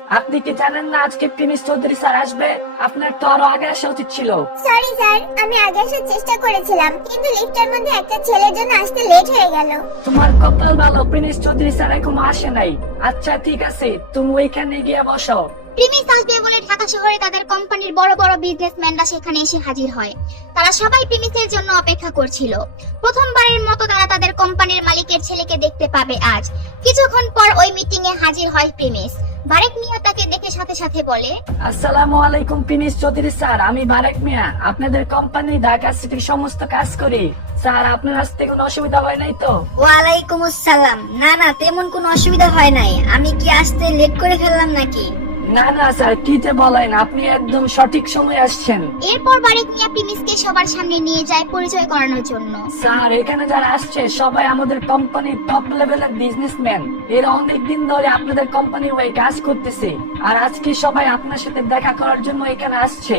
আপনি কি জানেন না আজকে প্রিমিস চৌধুরী স্যার আসবে? আপনার তো আরো আগে আসা উচিত ছিল। সরি স্যার, আমি আগে আসার চেষ্টা করেছিলাম, কিন্তু লিফটের মধ্যে একটা ছেলের জন্য আসতে লেট হয়ে গেল। তোমার কপাল ভালো, প্রিমিস চৌধুরী স্যার এখনো আসে নাই। আচ্ছা ঠিক আছে, তুমি ওইখানে গিয়ে বসো। প্রিমিস আসবে বলে ঢাকা শহরে তাদের কোম্পানির বড় বড় বিজনেসম্যানরা সেখানে এসে হাজির হয়। তারা সবাই প্রিমিসের জন্য অপেক্ষা করছিল। প্রথমবারের মতো তারা তাদের কোম্পানির মালিকের ছেলেকে দেখতে পাবে আজ। কিছুক্ষণ পর ওই মিটিং এ হাজির হয় প্রিমিস। বারেক মিয়া তাকে দেখে সাথে সাথে বলে, আসসালামু আলাইকুম প্রিমিস চৌধুরী স্যার, আমি বারেক মিয়া, আপনাদের কোম্পানি ঢাকা সিটির সমস্ত কাজ করি। স্যার আপনার আসতে কোনো অসুবিধা হয় নাই তো? ওয়ালাইকুম আসসালাম। না না, তেমন কোনো অসুবিধা হয় নাই। আমি কি আসতে লেট করে ফেললাম নাকি? না না স্যার, কি যে বলেন, আপনি একদম সঠিক সময় আসছেন। এরপর বারেক মিয়া প্রিমিসকে সবার সামনে নিয়ে যায় পরিচয় করানোর জন্য। স্যার এখানে যারা আসছে সবাই আমাদের কোম্পানির টপ লেভেলের বিজনেসম্যান। এরা অনেকদিন ধরে আপনাদের কোম্পানি হয়ে কাজ করতেছে, আর আজকে সবাই আপনার সাথে দেখা করার জন্য এখানে আসছে।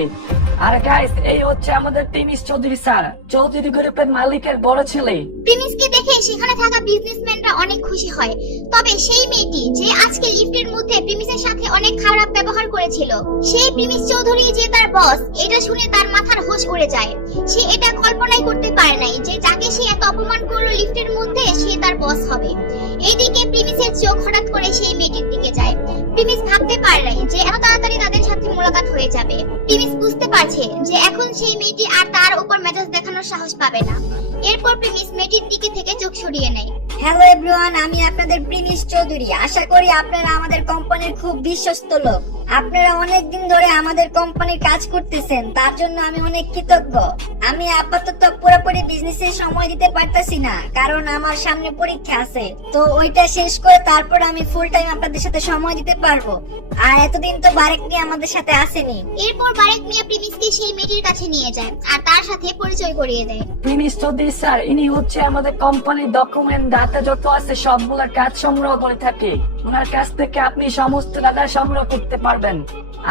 আর গাইস, এই হচ্ছে আমাদের প্রিমিস চৌধুরী স্যার, চৌধুরী গ্রুপের মালিকের বড় ছেলে। প্রিমিসকে দেখে সেখানে থাকা বিজনেসম্যানরা অনেক খুশি হয়। তবে সেই মেয়েটি যে আজকে লিফটের মধ্যে প্রিমিসের সাথে অনেক খারাপ ব্যবহার করেছিল, সেই প্রিমিস চৌধুরী যে তার বস, এটা শুনে তার মাথার হোশ উড়ে যায়। সে এটা কল্পনাই করতে পারে নাই যে যাকে সে এত অপমান করলো লিফটের মধ্যে, সে তার বস হবে। এইদিকে প্রিমিসের চোখ হঠাৎ করে সেই মেয়েটির দিকে যায়। প্রিমিস ভাবতে পারে নাই যে এত তাড়াতাড়ি তাদের সাথে মোলাকাত হয়ে যাবে। প্রিমিস বুঝতে পারছে যে এখন সেই মেয়েটি আর তার উপর মেজাজ দেখানোর সাহস পাবে না। এরপর প্রিমিস মেয়েটির দিকে থেকে চোখ সরিয়ে নেয়। হ্যালো এভরিওয়ান, আমি আপনাদের প্রিমিস চৌধুরী। আশা করি আপনারা আমাদের কোম্পানির খুব বিশ্বস্ত লোক। আপনারা অনেক দিন ধরে আমাদের কোম্পানির কাজ করতেছেন, তার জন্য আমি অনেক কৃতজ্ঞ। আমি আপাতত পুরোপুরি বিজনেসে সময় দিতে পারতেছি না, কারণ আমার সামনে পরীক্ষা আছে। তো ওইটা শেষ করে তারপর আমি ফুল টাইম আপনাদের সাথে সময় দিতে পারবো। আর এতদিন তো বারেক নিয়ে আমাদের সাথে আসেনি। এরপর বারেক মিয়া প্রিমিসকে সেই মেয়েটির কাছে নিয়ে যায় আর তার সাথে পরিচয় করিয়ে দেয়। প্রিমিস চৌধুরী স্যার, ইনি হচ্ছে আমাদের কোম্পানির ডকুমেন্ট, ডাটা যত আছে সবগুলা কাজ সংগ্রহ করে থাকে। ওনার কাছ থেকে আপনি সমস্ত ডাটা সংগ্রহ করতে পারবেন।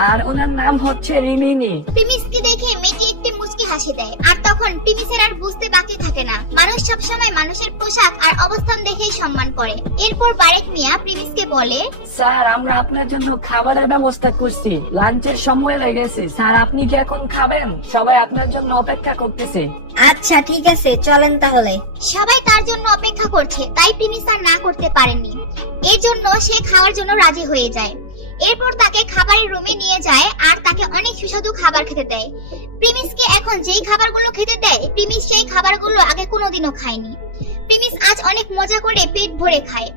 আর ওনার নাম হচ্ছে রিমিনি। প্রিমিসকে দেখে মেয়েটি একটি মুচকি হাসি দেয়। আর তখন প্রিমিসের আর বুঝতে বাকি থাকে না, মানুষ সবসময় মানুষের পোশাক আর অবস্থান দেখেই সম্মান করে। এরপর বারেক মিয়া প্রিমিসকে বলে, স্যার আমরা আপনার জন্য খাবারের ব্যবস্থা করছি, লাঞ্চের সময় হয়ে গেছে। স্যার আপনি কি এখন খাবেন? সবাই আপনার জন্য অপেক্ষা করতেছে। আচ্ছা ঠিক আছে, চলেন তাহলে। সবাই তার জন্য অপেক্ষা করছে, তাই প্রিমিস আর না করতে পারেনি। এর জন্য সে খাওয়ার জন্য রাজি হয়ে যায়। এরপর তাকে খাবারের রুমে নিয়ে যায় আর তাকে অনেক সুস্বাদু খাবার খেতে দেয়। প্রিমিসকে এখন যেই খাবারগুলো খেতে দেয়, প্রিমিস সেই খাবারগুলো আগে কোনোদিনও খায়নি। প্রিমিস আজ অনেক মজা করে পেট ভরে খায়।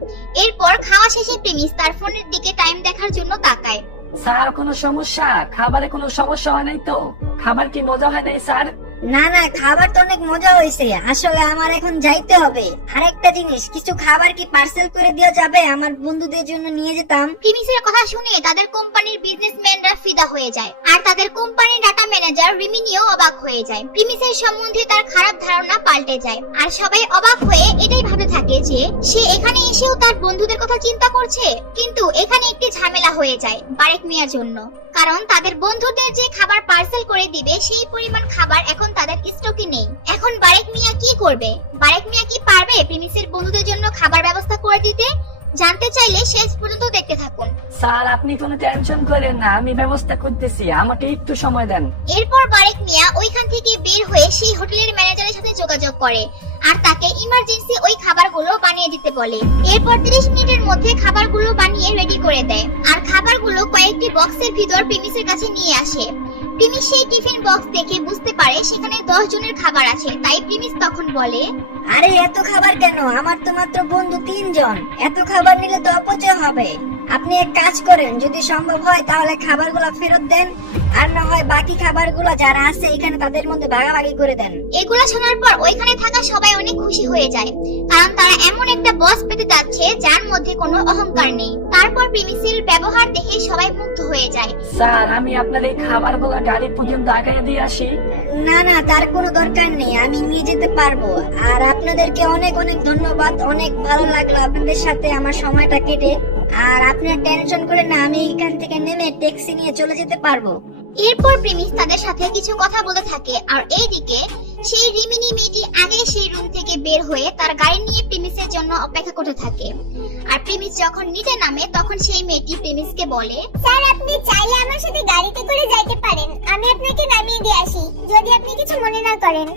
এরপর খাওয়া শেষে প্রিমিস তার ফোনের দিকে টাইম দেখার জন্য তাকায়। স্যার কোনো সমস্যা? খাবারে কোনো সমস্যা হয় নাই তো? খাবার কি মজা হয় নাই স্যার? না না, খাবার তো অনেক মজা হয়েছে। আসলে আমার এখন যাইতে হবে। আরেকটা জিনিস, কিছু খাবার কি পার্সেল করে দেওয়া যাবে? আমার বন্ধুদের জন্য নিয়ে যেতাম। প্রিমিসের কথা শুনে তাদের কোম্পানির বিজনেসম্যানরা ফিদা হয়ে যায় আর তাদের কোম্পানির ডাটা ম্যানেজার রিমিনিও অবাক হয়ে যায়। প্রিমিসের সম্বন্ধে তার খারাপ ধারণা পাল্টে যায় আর সবাই অবাক হয়ে এটাই ভাবতে থাকে যে সে এখানে এসেও তার বন্ধুদের কথা চিন্তা করছে। কিন্তু এখানে একটি ঝামেলা হয়ে যায় বারেক মিয়ার জন্য, কারণ তাদের বন্ধুদের যে খাবার পার্সেল করে দিবে সেই পরিমাণ খাবার এখন তাদের স্টকে নেই। এখন বারেক মিয়া কি করবে? বারেক মিয়া কি পারবে প্রিমিসের বন্ধুদের জন্য খাবার ব্যবস্থা করে দিতে? জানতে চাইলে শেষ পর্যন্ত দেখতে থাকুন। স্যার আপনি কোনো টেনশন করেন না, আমি ব্যবস্থা করতেছি, আমাকে একটু সময় দেন। এরপর বারেক মিয়া ওইখান থেকে বের হয়ে সেই হোটেলের ম্যানেজারের সাথে যোগাযোগ করে আর তাকে ইমার্জেন্সি ওই খাবারগুলো বানিয়ে দিতে বলে। এরপর 30 মিনিটের মধ্যে খাবারগুলো বানিয়ে রেডি করে দেয় আর খাবারগুলো কয়েকটি বক্সের ভিতর প্রিমিসের কাছে নিয়ে আসে। প্রিমিস সেই টিফিন বক্স দেখে বুঝতে পারে সেখানে 10 জনের খাবার আছে, তাই প্রিমিস তখন বলে, আরে এত খাবার কেন? আমার তো মাত্র বন্ধু 3 জন। এত খাবার নিলে তো অপচয় হবে। আপনি এক কাজ করেন, যদি সম্ভব হয় তাহলে খাবারগুলো ফেরত দেন, আর না হয় বাকি খাবারগুলো যারা আছে এখানে তাদের মধ্যে ভাগাভাগি করে দেন। এগুলা শোনার পর ওইখানে থাকা সবাই অনেক খুশি হয়ে যায়, কারণ তারা এমন একটা বস পেতে যাচ্ছে যার মধ্যে কোনো অহংকার নেই। তারপর প্রিমিসের ব্যবহার দেখে সবাই মুগ্ধ হয়ে যায়। স্যার আমি আপনার এই খাবারগুলো গাড়ি পর্যন্ত আগায় দিয়ে আসি। না না, তার কোনো দরকার নেই, আমি নিয়ে যেতে পারবো। আর আপনাদেরকে অনেক অনেক ধন্যবাদ। অনেক ভালো লাগলো আপনাদের সাথে আমার সময়টা কেটে। আর আপনারা টেনশন করেন না, আমি এখান থেকে নেমে ট্যাক্সি নিয়ে চলে যেতে পারবো। এরপর প্রিমিস তাদের সাথে কিছু কথা বলতে থাকে আর এইদিকে সেই রিমিনি মেয়েটি আগে সেই রুম থেকে বের হয়ে তার গাড়ি নিয়ে প্রিমিসের জন্য অপেক্ষা করতে থাকে। আর প্রিমিস যখন নিচে নামে তখন সেই মেয়েটি প্রিমিসকে বলে, স্যার আপনি চাইলে আমার সাথে গাড়িতে করে যাইতে পারেন, আমি আপনাকে নামিয়ে দিয়ে আসি যদি আপনি কিছু মনে না করেন।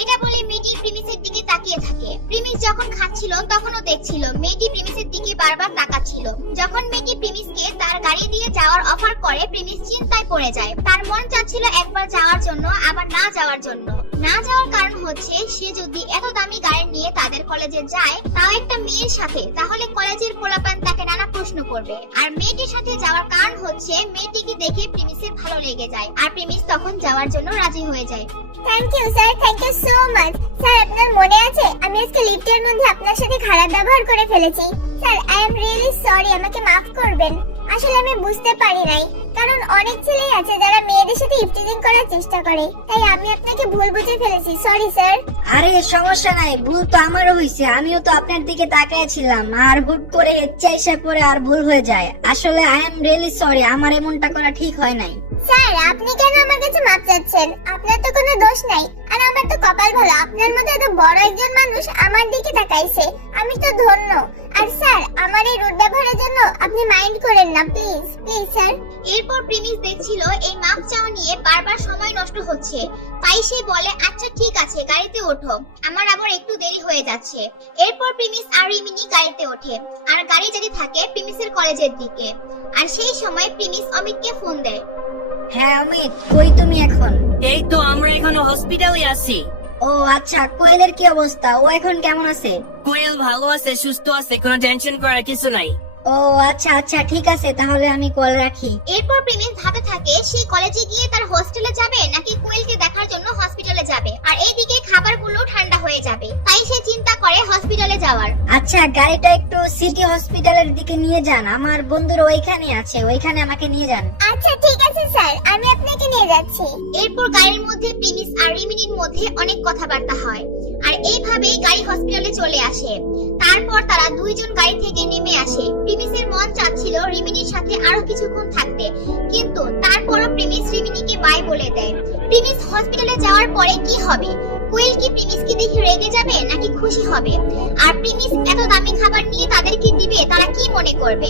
এটা বলে মেয়েটি প্রিমিসের দিকে তাকিয়ে থাকে। প্রিমিস যখন খাচ্ছিল তখনও দেখছিল মেয়েটি প্রিমিসের দিকে বারবার তাকাচ্ছিল। যখন মেয়েটি প্রিমিসকে তার গাড়ি দিয়ে যাওয়ার অফার করে প্রিমিস চিন্তায় পড়ে যায়। তার মন চাচ্ছিল একবার যাওয়ার জন্য আবার না যাওয়ার জন্য। না যাওয়ার কারণ হচ্ছে সে যদি এত দামি গাড়ি নিয়ে তাদের কলেজে যায় তাও একটা মেয়ের সাথে, তাহলে কলেজের পোলাপান তাকে নানা প্রশ্ন করবে। আর মেয়েটির সাথে যাওয়ার কারণ হচ্ছে মেয়েটিকে দেখে প্রিমিসের ভালো লেগে যায় আর প্রিমিস তখন যাওয়ার জন্য রাজি হয়ে যায়। Thank you sir, thank you so much. Sir আপনার মনে আছে আমি আজকে লিফটের মধ্যে আপনার সাথে খারাপ ব্যবহার করে ফেলেছি? Sir I am really sorry, আমাকে মাফ করবেন। আসলে আমি বুঝতে পারি নাই, কারণ অনেক ছেলেই আছে যারা মেয়েদের সাথে ইফটিজিং করার চেষ্টা করে, তাই আমি আপনাকে ভুল বুঝে ফেলেছি। Sorry sir. আরে সমস্যা নাই, ভুল তো আমারও হয়েছে। আমিও তো আপনার দিকে তাকিয়েছিলাম আর হুট করে ইচ্ছা করে আর ভুল হয়ে যায়। আসলে আই এম রিয়েলি সরি, আমার এমনটা করা ঠিক হয় নাই। স্যার আপনি কেন আমার কাছে মাপ চাচ্ছেন? আপনার তো কোনো দোষ নাই, আর আমার তো কপাল ভালো আপনার মতো এত বড় একজন মানুষ আমার দিকে তাকাইছে, আমি তো ধন্য। আর স্যার আমার এই রুড ব্যবহারের জন্য আপনি মাইন্ড করেন না, প্লিজ প্লিজ স্যার। এরপর প্রিমিস দেখছিল এই মাপ চাওয়া নিয়ে বারবার সময় নষ্ট হচ্ছে, তাই সে বলে, আচ্ছা ঠিক আছে গাড়িতে ওঠো, আমার আবার একটু দেরি হয়ে যাচ্ছে। এরপর প্রিমিস আর রিমিনি গাড়িতে ওঠে আর গাড়ি যেতে থাকে প্রিমিসের কলেজের দিকে। আর সেই সময় প্রিমিস অমিতকে ফোন দেয়। হ্যাঁ অমিত, কই তুমি এখন? এই তো আমরা এখনো হসপিটালে আছি। ও আচ্ছা, কোয়েলের কি অবস্থা? ও এখন কেমন আছে? কোয়েল ভালো আছে, সুস্থ আছে, কোনো টেনশন করার কিছু নাই। ও আচ্ছা আচ্ছা ঠিক আছে, তাহলে আমি কল রাখি। এরপর প্রিমিস ভাবে থাকে সে কলেজে গিয়ে তার হোস্টেলে যাবে নাকি কোয়েলকে দেখার জন্য হসপিটালে যাবে, আর এইদিকে খাবারগুলো ঠান্ডা হয়ে যাবে, তাই সে চিন্তা করে হসপিটালে যাওয়ার। আচ্ছা গাড়িটা একটু সিটি হসপিটালের দিকে নিয়ে যান, আমার বন্ধুরা ওইখানে আছে, ওইখানে আমাকে নিয়ে যান। আচ্ছা ঠিক আছে স্যার, আমি আপনাকে নিয়ে যাচ্ছি। এরপর গাড়ির মধ্যে প্রিমিস আর রিমিনির মধ্যে অনেক কথাবার্তা হয় আর এইভাবেই গাড়ি হসপিটালে চলে আসে। তারপর তারা দুইজন গাড়ি থেকে নেমে আসে। প্রিমিসের মন চাচ্ছিল রিমিনির সাথে আরো কিছুক্ষণ থাকতে, কিন্তু তারপরও প্রিমিস রিমিনিকে বাই বলে দেয়। প্রিমিস হসপিটালে যাওয়ার পরে কি হবে? কোয়েল কি প্রিমিসকে দেখে রেগে যাবে নাকি খুশি হবে? আর প্রিমিস এত দামি খাবার নিয়ে তাদেরকে দিবে, তারা কি মনে করবে?